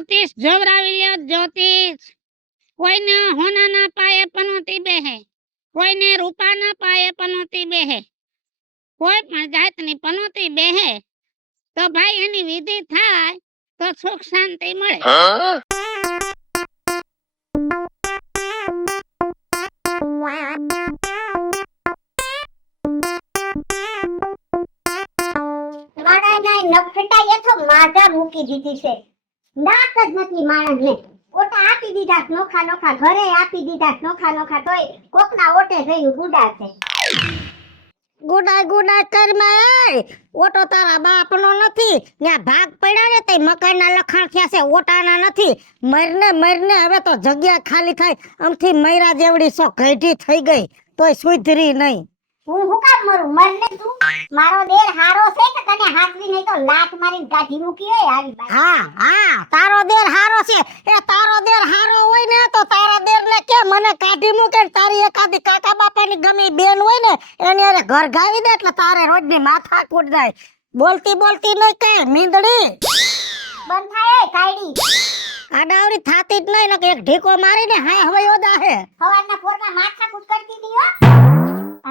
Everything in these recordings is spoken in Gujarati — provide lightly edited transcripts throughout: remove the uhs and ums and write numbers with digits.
જ્યોતિષ જોવરાવી લ્યો જ્યોતિષ. કોઈને હોનાના પાયે પનોતી બેહે, કોઈને રૂપાના પાયે પનોતી બેહે, કોઈ પણ જાતની પનોતી બેહે તો ભાઈ એની વિધિ થાય તો સુખ શાંતિ મળે. માજા મૂકી દીધી છે, દાંત જ નથી માણસને. ઓટા આપી દીધા નોખા નોખા, ઘરે આપી દીધા નોખા નોખા, તોય કોકના ઓટે જઈને ગુડાશે. ગુડાય ગુડાય કરમાં ઓટો તારા બાપનો નથી, ત્યાં ભાગ પડ્યા ને તે મકાઈના લખાણ થયા છે, ઓટાના નથી. મરને હવે તો જગ્યા ખાલી થાય. આમથી મૈરા જેવડી સો ઘઈઢી થઈ ગઈ તોય સુધરી નહીં. હું કામ મરું? મરને તું. મારો દેર હારો છે કે તને હાથવી નહીં તો લાત મારીને કાઢી મૂકી હોય આવી બાઈ. હા તારો દેર હારો છે. એ તારો દેર હારો હોય ને તો તારા દેર ને કે મને કાઢી મૂકે, તારી એકાદી કાકા બાપાની ગમી બેન હોય ને એની અરે ઘર ગાવી દે એટલે તારે રોજની માથા કૂટ જાય. બોલતી નહીં કે મીંદડી બંધ થાય કાઈડી. આડાવરી થાતી જ નહીં ને એક ઢીકો મારીને હા હવે ઓદા હે હવારના પોરના માથા કૂટ કરતી દી હો.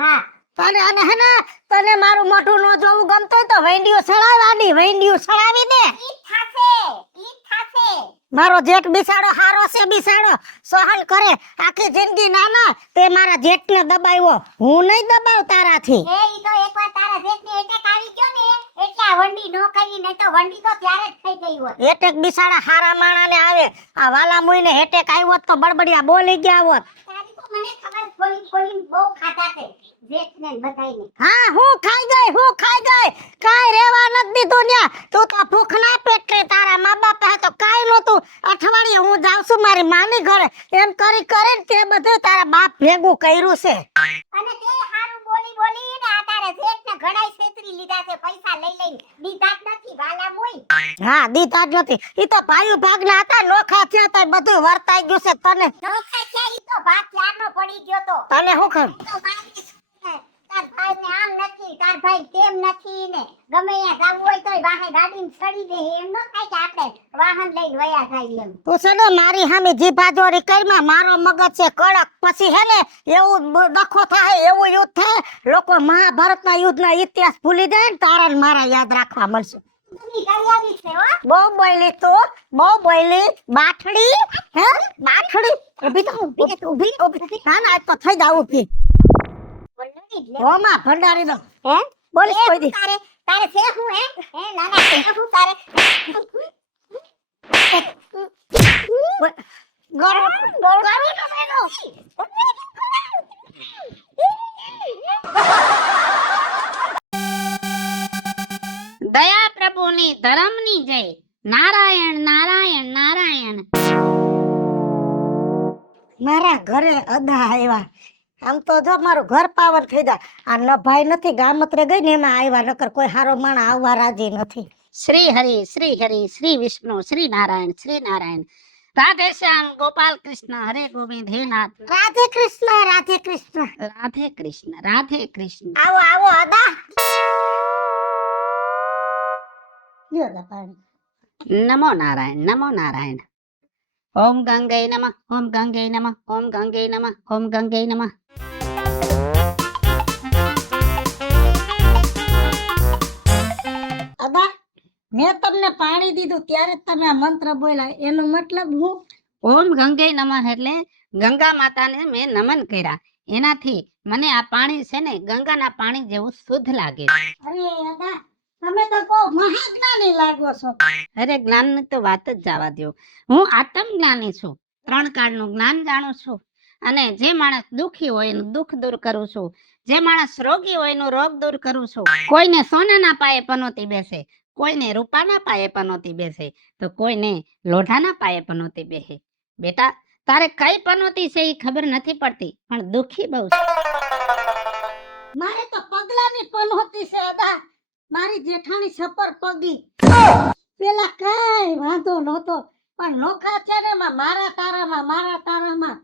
હા તને અને હે ને તને મારું મોઢું નો જોવું ગમતું હોય તો વેંડિયું સળાવવાની, વેંડિયું સળાવી દે. ઈ થાશે. મારો જેઠ બિસાડો હારો છે, બિસાડો સહન કરે આખી જિંદગી. નાના તે મારા જેઠને દબાવ્યો, હું નહીં દબાવ તારાથી. એ ઈ તો એકવાર તારા જેઠને એટેક આવી ગયો ને એટલે આ વંડી નો કરી, નહીં તો વંડી તો ત્યારે જ થઈ ગઈ હોત. એટેક બિસાડા હારા માણાને આવે, આ વાલા મુઈને એટેક આવ્યો તો બડબડિયા બોલી ગયા હોત. તારી તો મને ખબર ખોલી બહુ ખાતા છે જેઠને બધાઈને. હા હું ખાઈ ગઈ કાઈ રેવા નથી દીધું ન્યા. તું તો ભૂખના પેટે તારા મા બાપ હે તો કાઈ નહોતું. અઠવાડિયે હું જાઉં છું મારી માની ઘરે, એમ કરી કરીને તે બધું તારા બાપ ભેગું કર્યું છે. અને તે હારું બોલી ને આ તારા જેઠને ઘણાય છેતરી લીધા છે, પૈસા લઈ દીધા જ નથી વાલા મોય. હા દીધા જ નથી. ઈ તો ભાઈ ભાગના હતા, નોખા થયા તો બધું વર્તાઈ ગયું છે. તને નોખા છે ઈ તો ભાગ ક્યારનો પડી ગયો તો. તને શું ખબર? તાર ભાઈ ને આમ નથી, તાર ભાઈ તેમ નથી ને ગમે ત્યાં જાવું હોય તોય વાહે ગાડીમાં ચડી દે. એમ ન થાય કે આપણે વાહન લઈને વયા જાય એમ. તું છે ને મારી સામે જીભાજોરી કરમાં મારો મગજ છે કડક. પછી હે ને એવું ડખો થાય, એવું યુદ્ધ થાય, લોકો મહાભારતના યુદ્ધના ઇતિહાસ ભૂલી જાય ને તારા ને મારા યાદ રાખવા મળશે. બહુ બોલી તું, બહુ બોલી બાઠડી. હે બાઠડી ઊભી ના આજ તો થઈ જાવ ઊભી. ઓમાં ભંડારી દો. હે બોલીશ કોઈ દી? તારે છે હું હે નાના છે હું તારે દયા પ્રભુની ધર્મની જય. નારાયણ નારાયણ નારાયણ. મારા ઘરે અદા આવ્યા. આમ તો જો મારું ઘર પાવન થઈ જાય. આ નભાઈ નથી ગામત્રે ગઈ ને એમાં આવ્યા, નકર કોઈ હારો માણા આવવા રાજી નથી. શ્રી હરિ શ્રી વિષ્ણુ શ્રી નારાયણ. રાધે શ્યામ ગોપાલ કૃષ્ણ હરે ગોવિંદ હે નાથ. રાધે કૃષ્ણ રાધે કૃષ્ણ રાધે કૃષ્ણ રાધે કૃષ્ણ. આવો આવો અદા. લ્યો અદા પાણી. નમો નારાયણ. ઓમ ગંગે નમઃ, ઓમ ગંગે નમઃ, ઓમ ગંગે નમઃ, ઓમ ગંગે નમઃ. અદા મેં તમને પાણી દીધું ત્યારે તમે આ મંત્ર બોલ્યા, એનો મતલબ હું? ઓમ ગંગે નમઃ એટલે ગંગા માતાને મેં નમન કર્યા, એનાથી મને આ પાણી છે ને ગંગાના પાણી જેવું શુદ્ધ લાગે છે. અરે અદા તમે તો બહુ મહાજ્ઞાની લાગો છો. અરે જ્ઞાનની તો વાત જ જવા દો. હું આત્મ જ્ઞાની છું, 3 કાળનું જ્ઞાન જાણું છું. અને જે માણસ દુખી હોય એનું દુઃખ દૂર કરું છું, જે માણસ રોગી હોય એનું રોગ દૂર કરું છું. કોઈને સોનાના પાયે પનોતી બેસે, કોઈને રૂપાના પાયે પનોતી બેસે, તો કોઈને લોઢાના પાયે પનોતી બેસે. બેટા તારે કઈ પનોતી છે એ ખબર નથી પડતી, પણ દુખી બહુ છે. મારે તો પગલાની પનોતી છે અદા. મારી જેઠાણી છપર પગી. પેલા કઈ વાંધો નહોતો, પણ નોખા છે ને મારા તારામાં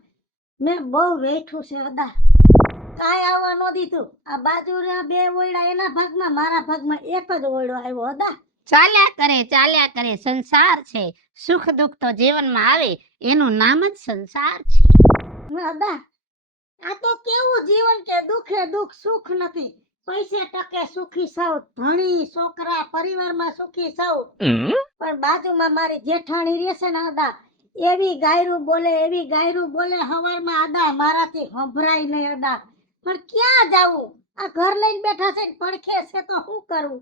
મેં બહુ વેઠું છે અદા. કાઈ આવવા ન દીધું. આ બાજુના 2 ઓયડા એના ભાગમાં, મારા ભાગમાં એક જ ઓયડો આવ્યો અદા. ચાલ્યા કરે સંસાર છે, સુખ દુઃખ તો જીવનમાં આવે, એનું નામ જ સંસાર છે. દાદા આ તો કેવું જીવન કે દુખે દુઃખ સુખ નથી. પૈસે ટકે સુખી સૌ, ધણી છોકરા પરિવારમાં સુખી સૌ, પણ બાજુમાં મારી જેઠાણી રહેશે ને દાદા, એવી ગાયરું બોલે હવારમાં આદા મારાથી સંભળાય નહીં દાદા. પણ ક્યાં જાવું? આ ઘર લઈને બેઠા છે ને પડખે છે તો શું કરવું?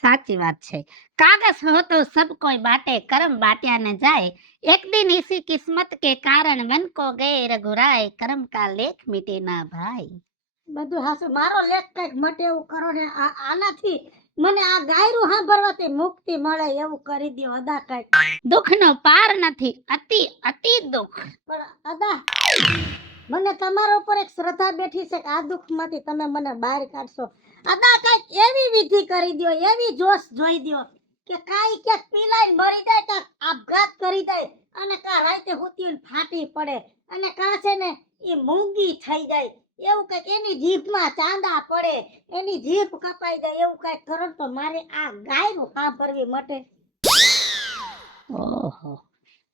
સાચી વાત છે. કાગસ હો તો સબ કોઈ બાटे, कर्म बांट्या न जाए, एक दिन इसी किस्मत के कारण मन को गए रघुराय, कर्म का लेख मिटे ना भाई. બધું હાસુ. મારો લેખ કઈક મટે એવું કરો ને. આનાથી મને આ ગાયરું સાંભળવાથી મુક્તિ મળે એવું કરી દો અદા કઈક. દુઃખનો પાર નથી, અતિ અતિ દુઃખ. પણ અદા મને તમારા ઉપર એક શ્રદ્ધા બેઠી છે કે આ દુઃખમાંથી તમે મને બહાર કાઢશો. અદા કઈક એવી વિધિ કરી દો, એવી જોશ જોઈ દો કે કાઈ ક્યાંક પીલાઈને મરી જાય, કાંક આપઘાત કરી જાય, અને કા રાતે હુતી ફાટી પડે, અને કા છે ને એ મૂંગી થઈ જાય, એવું કઈક એની જીભમાં ચાંદા પડે, એની જીભ કપાઈ જાય, એવું કઈક કરો તો મારે આ ગાયનું સાંભળવી મટે. ઓહો,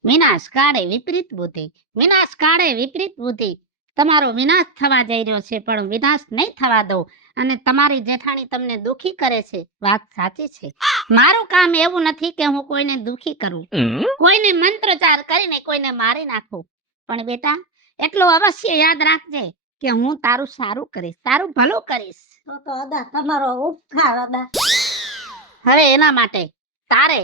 વિનાશ કાળે વિપરીત બુદ્ધિ, વિનાશ કાળે વિપરીત બુદ્ધિ. તમારો વિનાશ થવા જઈ રહ્યો છે, પણ વિનાશ નહીં થવા દો. અને તમારી જેઠાણી તમને દુખી કરે છે, વાત સાચી છે. મારું કામ એવું નથી કે હું કોઈને દુખી કરું, કોઈને મંત્રોચ્ચાર કરીને કોઈને મારી નાખું. પણ બેટા એટલું અવશ્ય યાદ રાખજે કે હું તારું સારું કરીશ, તારું ભલું કરીશ. તો અદા તમારો ઉપકાર અદા. હવે એના માટે તારે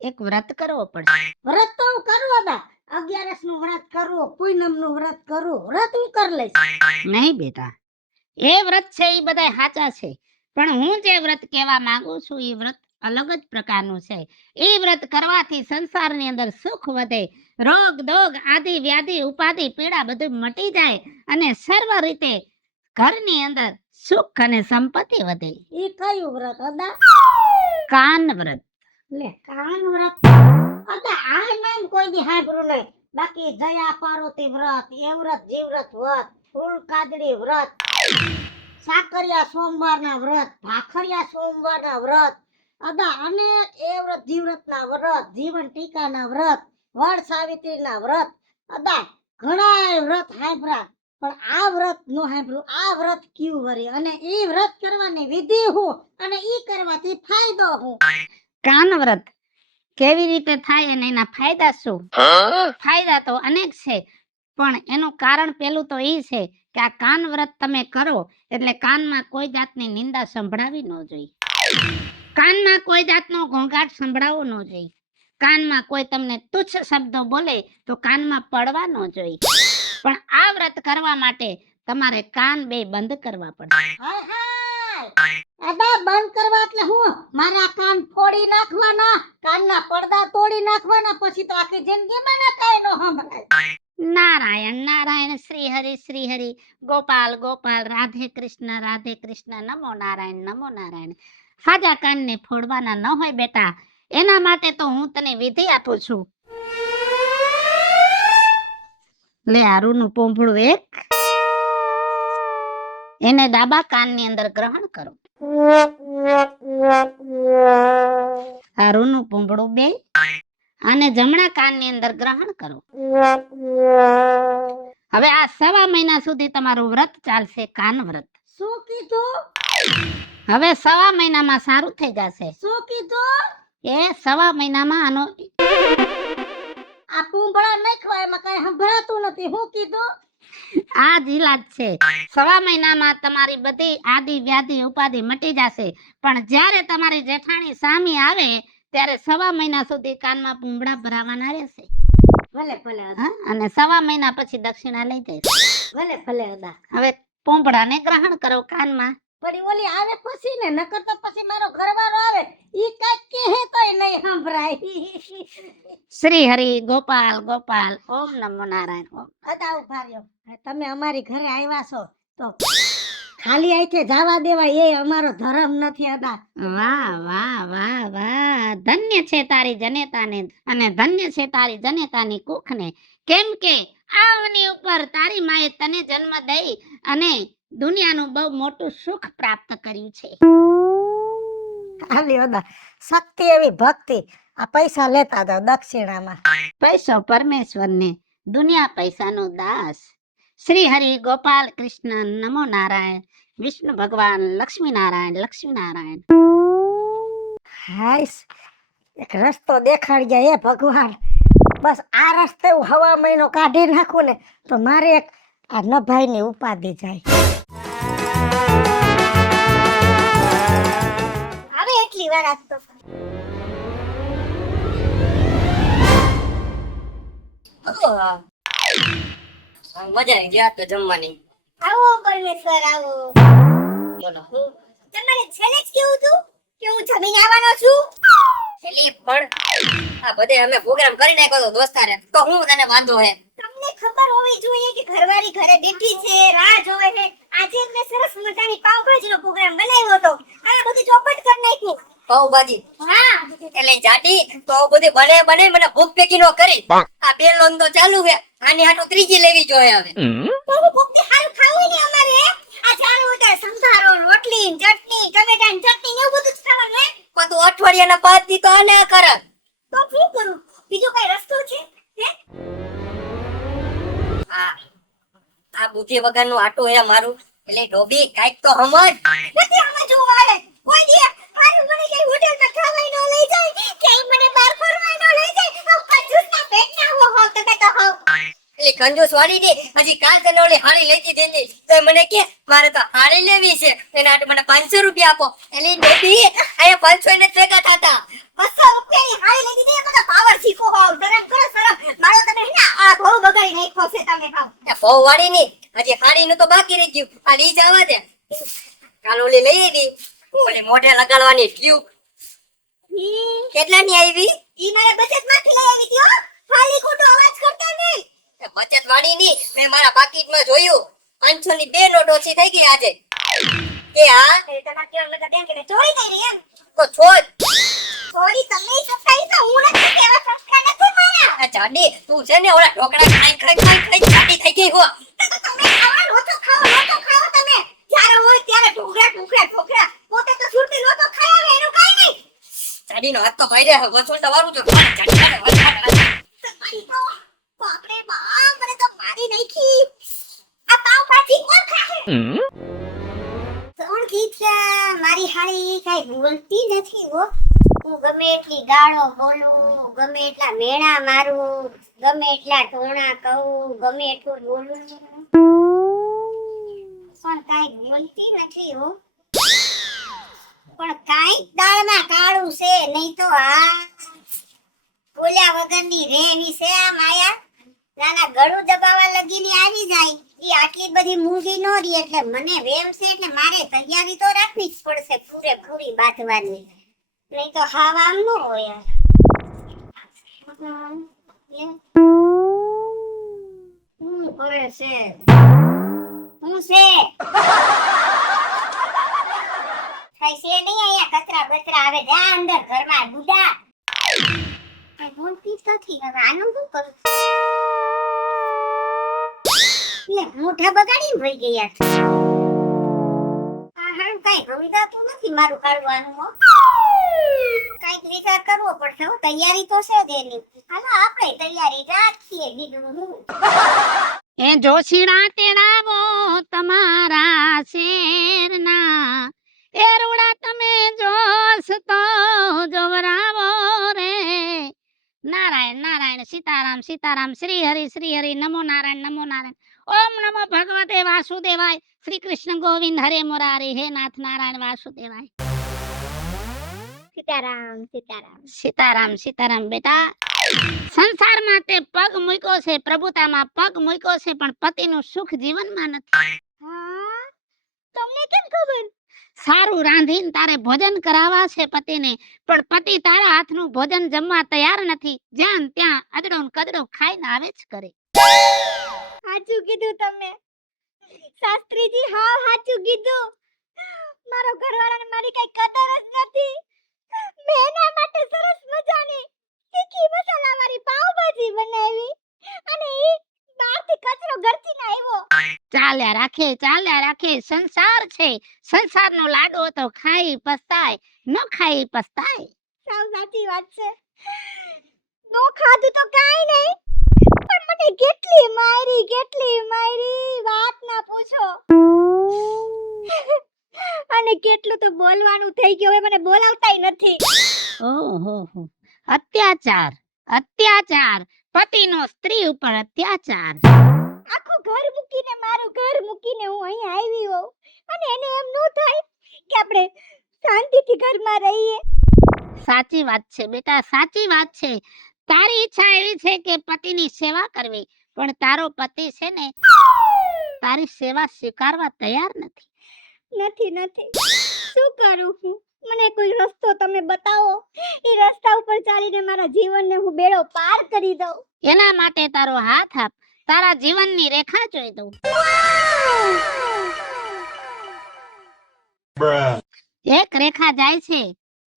એક વ્રત કરવો પડશે. વ્રત તો હું કરું અદા, 11 નું વ્રત કરું, પૂનમ નું વ્રત કરું, વ્રત હું કરી લઈશ. નહીં બેટા, એ વ્રત છે એ બધા સાચા છે, પણ હું જે વ્રત કહેવા માંગુ છું એ વ્રત અલગ જ પ્રકારનું છે. એ વ્રત કરવાથી સંસારની અંદર સુખ વધે, રોગ દોગ આદિ વ્યાધિ ઉપાધિ પીડા બધું મટી જાય, અને સર્વ રીતે ઘરની અંદર સુખ અને સંપત્તિ વધે. ઈ કયું વ્રત અદા? કાન વ્રત. લે કાન વ્રત અદા આ નામ કોઈ દી સાંભળ્યું નહીં. બાકી જયા પાર્વતી વ્રત, એ વ્રત જીવ્રત વ્રત, ફૂલ કાદડી વ્રત, સાકરિયા સોમવારના વ્રત, ભાખરિયા સોમવારના વ્રત, અદા અનેક એ વ્રત જીવ્રતના વ્રત, જીવન ટીકાના વ્રત, વડ સાવિત્રીના વ્રત, અદા ઘણાય વ્રત સાંભળ્યા, પણ આ વ્રત નો સાંભળ્યું. આ વ્રત ક્યું વરી, અને ઈ વ્રત કરવાની વિધિ હું, અને ઈ કરવાથી ફાયદો હું. કાન વ્રત કેવી રીતે થાય અને એના ફાયદા શું? ફાયદા તો અનેક છે, પણ એનું કારણ પેલું તો એ છે કે આ કાન વ્રત તમે કરો એટલે કાનમાં કોઈ જાતની નિંદા સંભળાવી ન જોઈએ, કાનમાં કોઈ જાતનો ઘોંઘાટ સંભળાવવો ન જોઈએ, કાનમાં કોઈ તમને તુચ્છ શબ્દો બોલે તો કાનમાં પડવા ન જોઈએ. પણ આ વ્રત કરવા માટે તમારે કાન બે બંધ કરવા પડે. હાય હાય અદા બંધ કરવા એટલે હું મારા કાન ફોડી નાખવાના, કાનના પડદા તોડી નાખવાના, પછી તો આખી જિંદગી મને કાઈ નો સંભળાય. નારાયણ નારાયણ, શ્રી હરિ, ગોપાલ ગોપાલ, રાધે કૃષ્ણ, નમો નારાયણ. હાજા કાનને ફોડવાના ન હોય બેટા. એના માટે તો હું તને વિધિ આપું છું. લે આરુનું પોંભળું એક, એને ડાબા કાનની અંદર ગ્રહણ કરો. આરુનું પોંભળું બે, અને જમણા કાનની અંદર ગ્રહણ કરો. હવે આ 1.5 મહિના સુધી તમારું વ્રત ચાલશે, કાન વ્રત. શું કીધું? હવે 1.5 મહિનામાં સારું થઈ જશે. શું કીધું? એ 1.5 મહિનામાં આનો આ પૂંભળા નહીં ખવાય, એમાં કઈ સંભળાતું નથી. શું કીધું? આ જ ઈલાજ છે. 1.5 મહિનામાં તમારી બધી આદિ વ્યાધિ ઉપાધિ મટી જશે. પણ જ્યારે તમારી જેઠાણી સામી આવે ત્યારે 1.5 મહિના સુધી કાનમાં પૂંભળા ભરાવાના રહેશે. ભલે ભલે અદા. હા? અને 1.5 મહિના પછી દક્ષિણા લઈ જઈશ. ભલે ભલે અદા. હવે પૂંભળાને ગ્રહણ કરો કાનમાં. પણ ઓલી આવે પછી ને, નકર તો પછી મારો ઘરવાળો આવે ઈ કઈક કહે તોય નહીં સંભળાય. શ્રી હરિ, ગોપાલ ગોપાલ, ઓમ નમો નારાયણ. ઓમ. અદા ઉભા રહ્યો. તમે અમારી ઘરે આવ્યા છો તો ખાલી આઈથે જવા દેવાય એ અમારો ધર્મ નથી અદા. વાહ વાહ વાહ વાહ, ધન્ય છે તારી જનેતાને, અને ધન્ય છે તારી જનેતાની કુખને. કેમ કે આવની ઉપર તારી માએ તને જન્મ દઈ અને દુનિયાનું બહુ મોટું સુખ પ્રાપ્ત કર્યું છે. આવી અદા શક્તિ એવી ભક્તિ, આ પૈસા લેતા જાવ દક્ષિણામાં. પૈસો પરમેશ્વરને, દુનિયા પૈસાનો દાસ. શ્રી હરિ ગોપાલ કૃષ્ણ નમો નારાયણ. વિષ્ણુ ભગવાન લક્ષ્મી નારાયણ લક્ષ્મી નારાયણ. હાઈસ એક રસ્તો દેખાડજે હે ભગવાન. બસ આ રસ્તે હું હવા મહિનો કાઢી નાખું ને તો મારે એક આ નભાઈની ઉપાધિ જાય. હવે એટલી વાર આજ તો મજા આવી ગયા તો જમવાની. આવો પરમેશ્વર આવો. બોલો તમારે છેલ્લે જ કેવું હતું કે હું જમીને આવવાનો છું? છેલ્લી પણ આ બધે અમે પ્રોગ્રામ કરી નાખ્યો તો દોસ્તારે, તો હું તને વાંધો હે? તમને ખબર હોવી જોઈએ કે ઘરવાળી ઘરે બેઠી છે, રાહ જોવે છે. આજે જ મેં સરસ મજાની પાવભાજીનો પ્રોગ્રામ બનાવ્યો હતો. આ બધું ચોપટ કરી નાખ્યું. પાવભાજી હા, એટલે જાડી તો બધી બને બને મને ભૂખ પેકી નો કરી. આ બે લોન તો ચાલુ હે, આની હાટુ ત્રીજી લેવી જોઈએ હવે. બહુ ભૂખથી હારું ખાવું ને અમારે. આ ચાલુ હોય ત્યારે સંભારો, રોટલી, ચટણી, ટમેટાની ચટણી ને એવું બધું જ ખાવાનું હે. પણ તું અઠવાડિયાના 5 દી તો આને આ કર. તો શું કરું? બીજો કઈ રસ્તો છે? હે? આ બુદ્ધિ વગરનું આટું હે મારું. એટલે ડોબી કાઈક તો સમજ. નથી આમાં જોવા આવે. કોઈ દી મારું મને કઈ હોટલમાં ખાવાય ન લઈ જાય, ક્યાંય મને બહાર ફરવાય ન લઈ જાય. આવ કંજૂસના પેટના હો તમે તો હો. એટલે કંજૂસ વાળી ની હજી કાલ તને ઓલી હાડી લેતી દેની તો મને કે મારે તો હાડી લેવી છે, એના માટે મને 500 રૂપિયા આપો. એટલે ડોબી અહીંયા 500 ને ભેગા થતા. 200 રૂપિયાની હાડી લઈ દીધી. એમાં તો પાવર શીખો હોવ. ધરમ કરો શરમ. મારો તમે હે ને આ બહુ બગાડી નાખ્યો છે તમે હાવ. બહુ વાળી ની હજી હાડી નું તો બાકી રહી ગયું. આ લઈ જવા દે. કાલ ઓલી લઈ આવી ઓલી મોઢે લગાડવાની ટ્યુબ કેટલાની આવી? ઈ મારા બચતમાંથી લઈ આવી હતી હો. ખાલી ખોટો અવાજ કરતા નહીં. બચત વાળી ની મેં મારા પાકીટમાં જોયું 500 ની 2 નોટ ઓછી થઈ ગઈ આજે. કે હા એ તમાર કેવા લગા બેન કે ચોરી થઈ રહી એમ. તો છોડ. ચોરી તમે સફાઈ તો હું નથી કેવા સંસ્કાર નથી મારા. આ જાડી તું છે ને ઓલા ઢોકળા ખાઈ જાડી થઈ ગઈ હો. તો તમે ખાવા લોચો ખાઓ તમે. જ્યારે હોય ત્યારે ઢોકળા. પોતે તો સુરતી લોચો ખાય આવે એનું કાઈ નહીં. જાડી નો હાથ તો ભાઈ રે વસૂલ તો વારું જો. તમારી તો બાપરે બાપ મને તો મારી નાખી. આ પાવ ભાજી કોણ ખાશે? કોણ કીધા મારી હાળી કઈ બોલતી નથી હો. હું ગમે એટલી ગાળો બોલું, ગમે એટલા મેણા મારું, ગમે એટલા ઢોણા કહું, ગમે એટલું બોલું, પણ કાંઈ બોલતી નથી હો. પણ કાંઈક દાળમાં કાળું છે, નહીં તો આ બોલ્યા વગરની રેવી છે આ માયા. નાના ગળું દબાવવા લગીની આવી જાય. ઈ આટલી બધી મૂંગી નો રહી એટલે મને વેમ છે એટલે મારે તૈયારી તો રાખવી જ પડશે પૂરેપૂરી બાંધવાની. નહીં તો હાવ આમ ન હોય યાર. પડે છે હું છે કઈ છે નહીં અહીંયા કચરા બચરા આવે જા અંદર ઘરમાં બુડા. બોલતી જ નથી હવે આનું શું કરું? લે મોઢા બગાડીને ભઈ ગયા છે. આ હારું કઈ સમજાતું નથી મારું કાઢવાનું હો. કઈક વિચાર કરવો પડશે હો. તૈયારી તો છે જ એની. હાલો આપણે તૈયારી રાખીએ બીજું હું. એ જોશીણા તેડાવો તમારા શેરના, એ રૂડા તમે જોશ તો જોવરાવો રે. નારાયણ નારાયણ સીતારામ સીતારામ શ્રી હરિ નમો નારાયણ. ઓમ નમો ભગવતે વાસુદેવાય. શ્રી કૃષ્ણ ગોવિંદ હરે મુરારી. હે નાથ નારાયણ વાસુદેવાય. સીતારામ બેટા. સંસારમાં તે પગ મૂક્યો છે, પ્રભુતામાં પગ મૂક્યો છે, પણ પતિનું સુખ જીવનમાં નથી. તમને કેમ ખબર? સારું રાંધીને તારે ભોજન કરાવવા છે પતિને, પણ પતિ તારા હાથનું ભોજન જમવા તૈયાર નથી. જ્યાં ત્યાં અજડો ને કજડો ખાઈને આવે જ કરે. સાચું કીધું તમે શાસ્ત્રીજી, હાવ સાચું કીધું. મારો ઘરવાળાને મારી કઈ કદર જ નથી. મેં એના માટે સરસ મજાની તીખી મસાલાવાળી પાવભાજી બનાવી અને ઈ બહારથી કચરો ઘરથી આવ્યો. ચાલ્યા રાખે સંસાર છે. સંસારનો લાડવો તો ખાઈ પસ્તાય, ન ખાઈ પસ્તાય. સાવ સાચી વાત છે. નો ખાધું તો કાઈ નહીં, પણ મને કેટલી મારી વાત ના પૂછો. અને કેટલું તો બોલવાનું થઈ ગયું, હવે મને બોલાવતાય નથી. ઓહો હો, અત્યાચાર અત્યાચાર, પતિનો સ્ત્રી ઉપર અત્યાચાર. આખું ઘર મૂકીને, મારું ઘર મૂકીને હું અહીં આવી હોઉં, અને એને એમ ન થાય કે આપણે શાંતિથી ઘરમાં રહીએ. સાચી વાત છે બેટા, સાચી વાત છે. તારી ઈચ્છા એવી છે કે પતિની સેવા કરવી, પણ તારો પતિ છે ને તારી સેવા સ્વીકારવા તૈયાર નથી. નથી શું કરું હું? મને કોઈ રસ્તો તમે બતાવો, એ રસ્તા ઉપર ચાલીને મારા જીવનને હું બેડો પાર કરી દઉં. એના માટે તારો હાથ આપ, તારા જીવનની રેખા જોઈ દઉં. એક રેખા જાય છે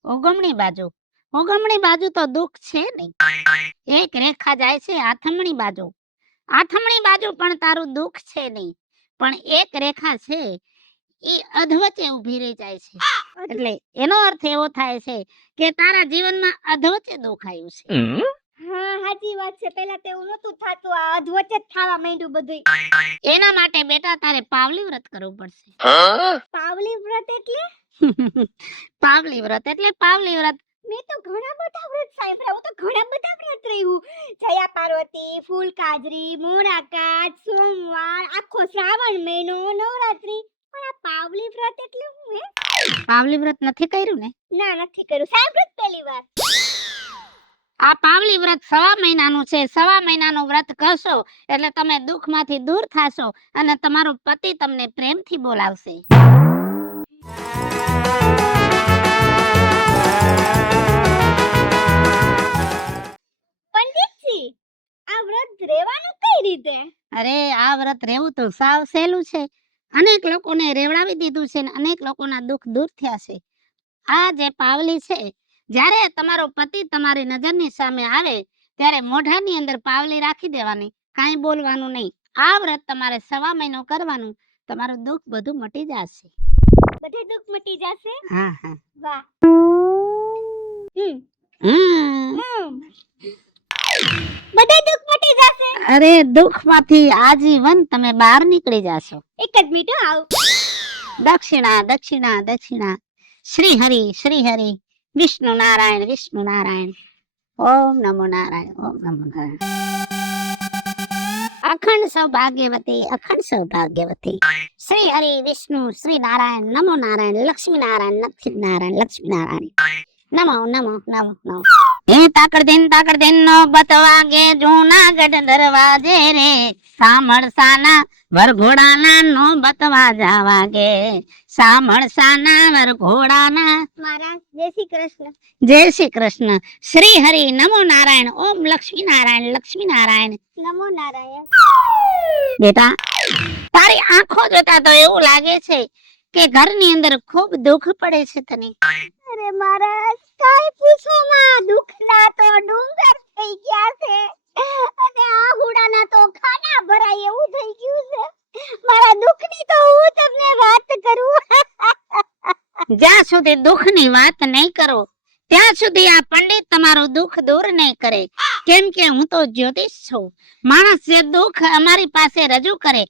ઓગમણી બાજુ. ઓગમણી બાજુ તો દુઃખ છે નહીં. એક રેખા જાય છે આથમણી બાજુ. આથમણી બાજુ પણ તારું દુઃખ છે નહીં, પણ એક રેખા છે એ અધવચ્ચે ઊભી રહી જાય છે. એટલે એનો અર્થ એવો થાય છે કે તારા જીવનમાં અધવચ્ચે દુઃખ આવ્યું છે. હા સાચી વાત છે, પહેલા તેવું નહોતું થાતું, આ અધવચ્ચે જ થવા માંડ્યું બધું. એના માટે બેટા તારે પાવલી વ્રત કરવું પડશે. પાવલી વ્રત એટલે? પાવલી વ્રત એટલે પાવલી વ્રત. મેં તો ઘણા બધા વ્રત સાંભળ્યા, હું તો ઘણા બધા વ્રત રહી. જયા પાર્વતી, ફૂલ કાજરી, મોરાકાત, સોમવાર, આખો શ્રાવણ મહિનો, નવરાત્રી. પણ આ પાવલી વ્રત એટલે શું હે? પાવલી વ્રત નથી કર્યું ને? ના નથી કર્યું, સાંભળ્યું જ પહેલી વાર. આ પાવલી વ્રત 6 મહિનાનું છે. 6 મહિનાનું વ્રત કરશો એટલે તમે દુઃખમાંથી દૂર થાશો અને તમારો પતિ તમને પ્રેમથી બોલાવશે. પંડિતજી, આ વ્રત રહેવાનું કઈ રીતે? અરે આ વ્રત રહેવું તો સાવ સહેલું છે. અનેક લોકોને રેવડાવી દીધું છે ને અનેક લોકોના દુઃખ દૂર થયા છે. આ જે પાવલી છે, જ્યારે તમારો પતિ તમારી નજરની સામે આવે ત્યારે મોઢાની અંદર પાવલી રાખી દેવાની, કાંઈ બોલવાનું નહીં. આ વ્રત તમારે 6 મહિનો કરવાનું, તમારું દુઃખ બધું મટી જશે. બધે દુઃખ મટી જશે? હા હા. વાહ. બધે દુઃખ મટી જશે? અરે દુઃખમાંથી આજીવન તમે બહાર નીકળી જાશો. એક જ મિનિટ આવ. દક્ષિણા દક્ષિણા દક્ષિણા, શ્રી હરિ વિષ્ણુ નારાયણ. ઓમ નમો નારાયણ, ઓમ નમો નારાયણ. અખંડ સૌભાગ્યવતી, શ્રી હરિ વિષ્ણુ શ્રી નારાયણ, નમો નારાયણ, લક્ષ્મી નારાયણ. નમો. હે તાકડ દિન નો બતવાગે જૂનાગઢ દરવાજે રે, સામળસાના વરઘોડાના નો બતવા જાવાગે, સામળસાના વરઘોડાના. મહારાજ જય શ્રી કૃષ્ણ. જય શ્રી કૃષ્ણ. શ્રી હરિ નમો નારાયણ, ઓમ લક્ષ્મી નારાયણ. નમો નારાયણ. બેટા તારી આંખો જોતા તો એવું લાગે છે કે ઘરની અંદર ખૂબ દુઃખ પડે છે તને. અરે મહારાજ, કાઈ પૂછો માં, દુઃખના તો ડુંગર થઈ ગયા છે અને આહુડાના તો ખાના ભરાય એવું થઈ ગયું છે. મારા દુઃખની તો હું તમને વાત કરું. જ્યાં સુધી દુઃખની વાત નહીં કરો ત્યાં સુધી આ પંડિત તમારું દુઃખ દૂર નહીં કરે. કેમ કે હું તો જ્યોતિષ છું. માણસ જે દુઃખ અમારી પાસે રજૂ કરે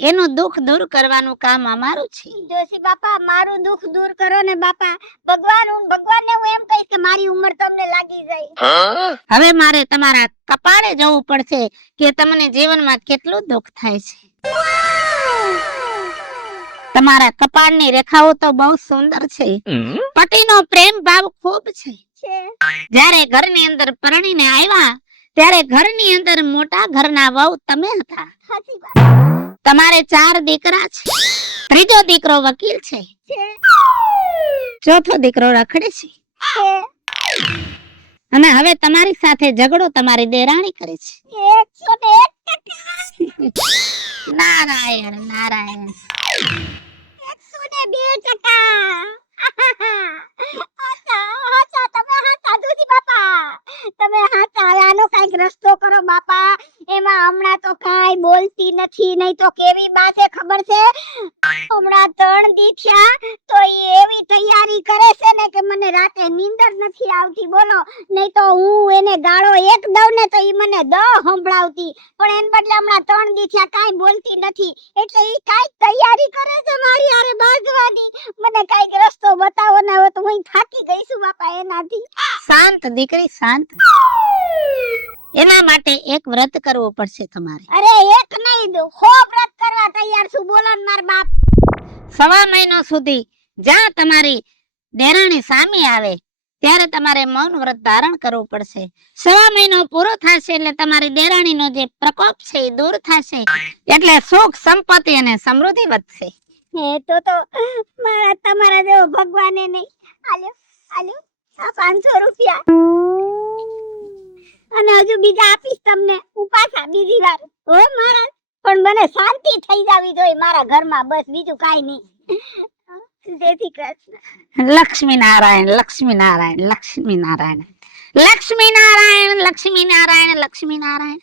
એનું દુઃખ દૂર કરવાનું કામ અમારું છે. જોશી બાપા, મારું દુઃખ દૂર કરો ને બાપા. ભગવાનને હું એમ કહીશ કે મારી ઉંમર તમને લાગી જાય. હવે મારે તમારા કપાળે જવું પડશે કે તમને જીવનમાં કેટલું દુઃખ થાય છે. તમારા કપાળની રેખાઓ તો બહુ સુંદર છે. પતિનો પ્રેમ ભાવ ખૂબ છે. જ્યારે ઘરની અંદર પરણીને આવ્યા ત્યારે ઘરની અંદર મોટા ઘરના વહુ તમે હતા. સાચી વાત. તમારે 4 દીકરા છે. ત્રીજો દીકરો વકીલ છે. ચોથો દીકરો રખડે છે. અને હવે તમારી સાથે ઝઘડો તમારી દેરાણી કરે છે. 102%. નારાયણ. 102%. આનો કઈક રસ્તો કરો બાપા. એમાં હમણાં તો કાઈ બોલતી નથી, નહીં તો કેવી બા છે ખબર છે? હમણાં 3 દી થયા તો ઈ એવી તૈયારી કરે છે ને કે મને રાતે નીંદર નથી આવતી બોલો. નહીં તો હું એને ગાળો એક દઉં ને તો ઈ મને 10 સંભળાવતી, પણ એન બદલે હમણાં 3 દી થયા કાંઈ બોલતી નથી. એટલે ઈ કાંઈક તૈયારી કરે છે મારી હારે બાંધવાની. મને કાંઈક રસ્તો બતાવો ને, હવે તો હું થાકી ગઈ છું બાપા એનાથી. શાંત દીકરી શાંત. એના માટે એક વ્રત કરવું પડશે તમારે. અરે એક નહીં, 100 વ્રત કરવા તૈયાર છું બોલો ને માર બાપ. 1.5 મહિનો સુધી જ્યાં તમારી દેરાણી સામે આવે ત્યારે તમારે મૌન વ્રત ધારણ કરવું પડશે. 1.5 મહિનો પૂરો થશે એટલે તમારી દેરાણીનો જે પ્રકોપ છે એ દૂર થશે, એટલે સુખ સંપત્તિ અને સમૃદ્ધિ વધશે. હે તો મારા તમારા જેવો ભગવાને નહીં. આલ્યો આલ્યો આ 500 રૂપિયા, અને હજુ બીજા આપીશ તમને હું પાછા બીજી વાર. હો મારા, પણ મને શાંતિ થઈ જાવી જોઈએ મારા ઘરમાં, બસ બીજું કાઈ નહીં. જય શ્રી કૃષ્ણ. લક્ષ્મી નારાયણ લક્ષ્મી નારાયણ લક્ષ્મી નારાયણ લક્ષ્મી નારાયણ લક્ષ્મી નારાયણ લક્ષ્મી નારાયણ.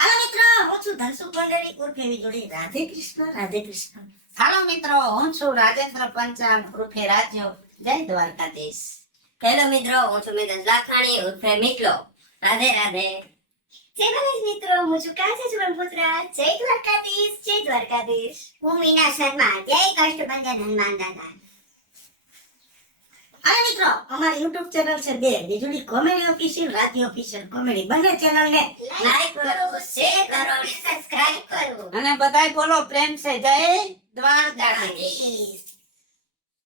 હાલો મિત્રો, હું છું ધનસુખ ભંડેરી ઉર્ફે વીજળી. રાધે કૃષ્ણ રાધે કૃષ્ણ. હાલો મિત્રો, હું છું રાજેન્દ્ર પંચાલ ઉર્ફે રાજ્યો. જય દ્વારકાધીશ. હેલો મિત્રો, હું છું મેદન લાખાણી ઉર્ફે મિકલો. રાધે રાધે. જય મહારાજ મિત્રો, હું છું કાંસા સુરનપુત્રા. જય દ્વારકાધીશ જય દ્વારકાધીશ. હું મીના શર્મા. જય કષ્ટભંજન હનુમાન દાદા. હાલો મિત્રો, અમારી YouTube ચેનલ છે 2, વીજળી comedy official, Radhe official comedy. બંને ચેનલ ને લાઈક કરો, શેર કરો અને સબસ્ક્રાઇબ કરો. અને બધાય બોલો પ્રેમ છે જય દ્વારકાધીશ.